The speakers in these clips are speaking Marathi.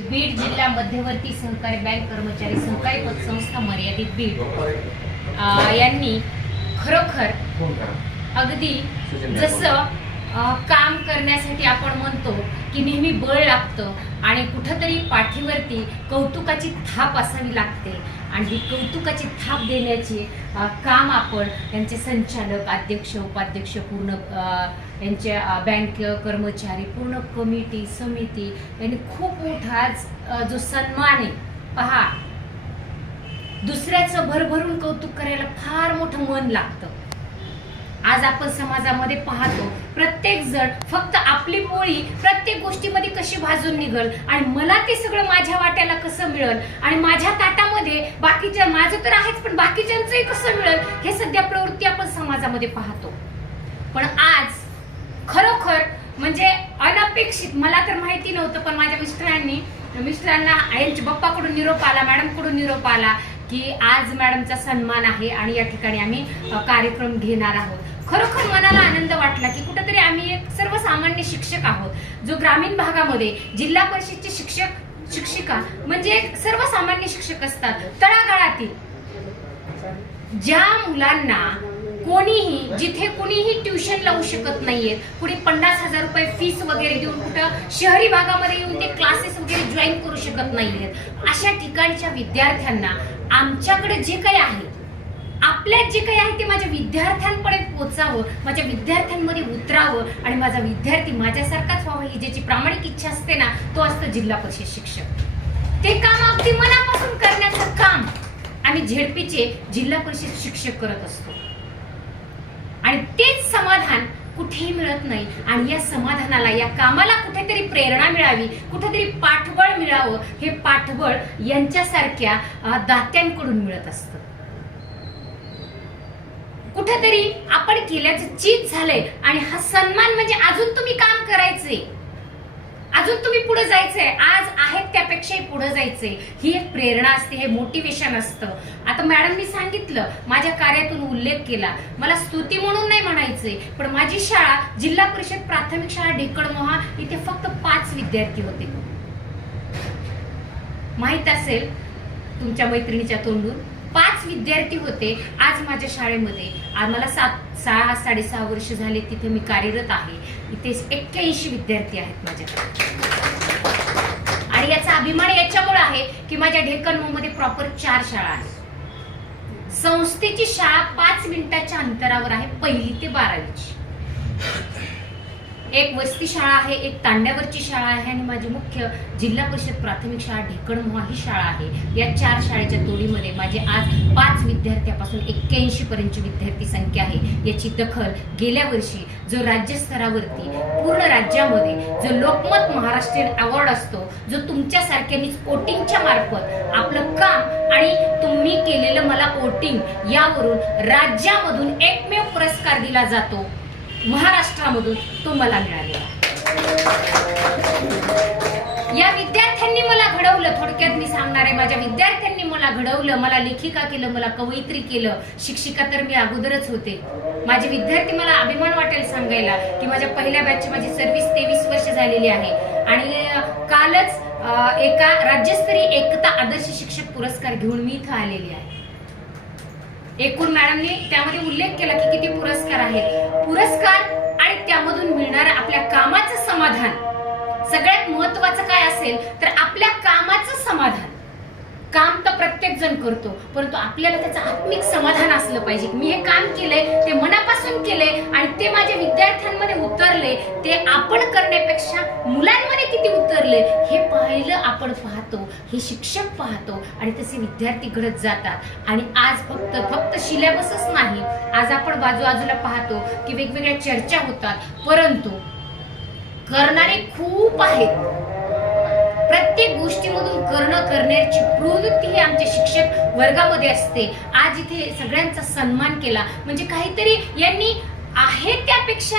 बीड जिल्हा मध्यवर्ती सहकारी बँक कर्मचारी सहकारी पतसंस्था मर्यादित बीड. यांनी खरोखर अगदी जसं काम करण्यासाठी आपण म्हणतो की नेहमी बळ लागतं आणि कुठंतरी पाठीवरती कौतुकाची थाप असावी लागते. आणि ही कौतुकाची थाप देण्याची काम आपण त्यांचे संचालक अध्यक्ष उपाध्यक्ष पूर्ण यांचे बँक कर्मचारी पूर्ण कमिटी समिती यांनी खूप मोठा जो सन्मान आहे पहा. दुसऱ्याचं भरभरून कौतुक करायला फार मोठं मन लागतं. आज आपण समाजामध्ये पाहतो प्रत्येक जण फक्त आपली पोळी प्रत्येक गोष्टीमध्ये कशी भाजून निघल आणि मला ते सगळं माझ्या वाट्याला कसं मिळेल आणि माझ्या ताटामध्ये बाकीच्या माझं तर आहेच पण बाकीच्यांचंही कसं मिळेल हे सध्या प्रवृत्ती आपण समाजामध्ये पाहतो. पण आज खरोखर म्हणजे अनपेक्षित मला तर माहिती नव्हतं पण माझ्या मिस्टरांनी मिस्टरांना आईच बाप्पाकडून निरोप आला मॅडमकडून निरोप आला की आज मॅडमचा सन्मान आहे आणि या ठिकाणी आम्ही कार्यक्रम घेणार आहोत. खरोखर मनाला आनंद वाटला की कुठेतरी आम्ही एक सर्वसामान्य शिक्षक आहोत जो ग्रामीण भागामध्ये जिल्हा परिषदचे शिक्षक शिक्षिका म्हणजे सर्वसामान्य शिक्षक असतात. तळागाळातील ज्या मुलांना कोणीही जिथे कुणीही ट्युशन लावू शकत नाहीयेत कुणी पन्नास हजार रुपये फीस वगैरे देऊन कुठं शहरी भागामध्ये येऊन ते क्लासेस वगैरे जॉईन करू शकत नाहीयेत. अशा ठिकाणच्या विद्यार्थ्यांना आमच्याकडे जे काही आहे आपल्यात जे काही आहे ते माझ्या विद्यार्थ्यांपर्यंत पोचावं माझ्या विद्यार्थ्यांमध्ये उतरावं आणि माझा विद्यार्थी माझ्यासारखाच व्हावा ही ज्याची प्रामाणिक इच्छा असते ना तो असतो जिल्हा परिषद शिक्षक. ते काम अगदी मनापासून करण्याचं काम आम्ही झेडपीचे जिल्हा परिषद शिक्षक करत असतो. आणि तेच समाधान कुठेही मिळत नाही. आणि या समाधानाला या कामाला कुठेतरी प्रेरणा मिळावी कुठेतरी पाठबळ मिळावं हे पाठबळ यांच्यासारख्या दात्यांकडून मिळत असतं. कुठेतरी आपण केल्याचं चीज झालंय आणि हा सन्मान म्हणजे अजून तुम्ही काम करायचे अजून तुम्ही पुढे जायचंय. आज आहेत त्यापेक्षाही पुढे जायचंय. ही एक प्रेरणा असते हे मोटिवेशन असतं. आता मॅडम मी सांगितलं माझ्या कार्यातून उल्लेख केला. मला स्तुती म्हणून नाही म्हणायचंय पण माझी शाळा जिल्हा परिषद प्राथमिक शाळा ढेकळमोहा इथे फक्त पाच विद्यार्थी होते. माहीत असेल तुमच्या मैत्रिणीच्या तोंडून पाच विद्यार्थी होते आज माझ्या शाळेमध्ये. आम्हाला मला सात सहा साडेसहा वर्ष झाले तिथे मी कार्यरत आहे. इथे एक्क्याऐंशी विद्यार्थी आहेत माझ्याकडे. आणि याचा अभिमान याच्यामुळे आहे की माझ्या ढेकणमध्ये प्रॉपर चार शाळा आहेत. संस्थेची शाळा पाच मिनिटाच्या अंतरावर आहे पहिली ते बारावीची. एक वस्ती शाळा आहे एक तांड्यावरची शाळा आहे आणि माझी मुख्य जिल्हा परिषद प्राथमिक शाळा ढेकणमोहा ही शाळा आहे. या चार शाळेच्या तोडीमध्ये माझे आज पाच विद्यार्थ्यापासून एक्क्याऐंशी पर्यंतची विद्यार्थी संख्या आहे. याची दखल गेल्या वर्षी जो राज्यस्तरावरती पूर्ण राज्यामध्ये जो लोकमत महाराष्ट्रीयन अवॉर्ड असतो जो तुमच्यासारख्यांनीच वोटिंगच्या मार्फत आपलं काम आणि तुम्ही केलेलं मला वोटिंग यावरून राज्यामधून एकमेव पुरस्कार दिला जातो. महाराष्ट्रामधून तो मला मिळालेला या विद्यार्थ्यांनी मला घडवलं थोडक्यात मी सांगणार आहे माझ्या विद्यार्थ्यांनी मला घडवलं मला लेखिका केलं मला कवयित्री केलं शिक्षिका तर मी अगोदरच होते. माझे विद्यार्थी मला अभिमान वाटेल सांगायला की माझ्या पहिल्या बॅचची माझी सर्व्हिस तेवीस वर्ष झालेली आहे. आणि कालच एका राज्यस्तरीय एकता आदर्श शिक्षक पुरस्कार घेऊन मी इथं आलेली आहे. एकूण मॅडमने त्यामध्ये उल्लेख केला की किती पुरस्कार आहेत. पुरस्कार आणि त्यामधून मिळणार आपल्या कामाचं समाधान. सगळ्यात महत्वाचं काय असेल तर आपल्या कामाचं समाधान. काम तर प्रत्येक जण करतो परंतु आपल्याला त्याचं आत्मिक समाधान असलं पाहिजे. मी हे काम केलंय ते मनापासून केलंय आणि ते माझ्या विद्यार्थ्यांना उतरले ते आपण करण्यापेक्षा मुलांमध्ये किती उतरले हे पाहिलं आपण पाहतो हे शिक्षक पाहतो आणि तसे विद्यार्थी घडत जातात. आणि आज फक्त फक्त सिलेबसच नाही आज आपण बाजूबाजूला पाहतो की वेगवेगळ्या चर्चा होतात. परंतु करणारे खूप आहेत. प्रत्येक गोष्टीमधून करणं करण्याची प्रवृत्ती ही आमच्या शिक्षक वर्गामध्ये असते. आज इथे सगळ्यांचा सन्मान केला. म्हणजे काहीतरी यांनी आहे त्यापेक्षा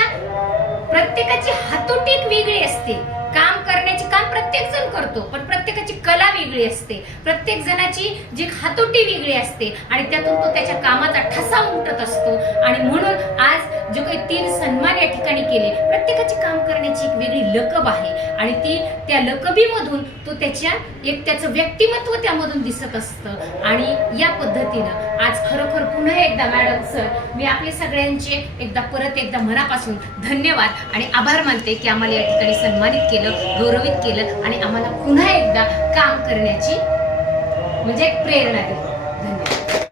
प्रत्येकाची हातोटी एक वेगळी असते. काम करण्याचे काम प्रत्येक जण करतो पण प्रत्येकाची कला वेगळी असते. प्रत्येक जणाची जी हातोटी वेगळी असते आणि त्यातून तो त्याच्या कामाचा ठसा उमटत असतो. आणि म्हणून आज जो काही तीन सन्मान या ठिकाणी केले प्रत्येकाची काम करण्याची एक वेगळी लकब आहे. आणि ती त्या लकबीमधून तो त्याच्या एक त्याचं व्यक्तिमत्व त्यामधून दिसत असतं. आणि या पद्धतीनं आज खरोखर पुन्हा एकदा मॅडम सर मी आपले सगळ्यांचे एकदा परत एकदा मनापासून धन्यवाद आणि आभार मानते की आम्हाला या ठिकाणी सन्मानित केलं. गौरवित केलं आणि आम्हाला पुन्हा एकदा काम करण्याची म्हणजे प्रेरणा दिली.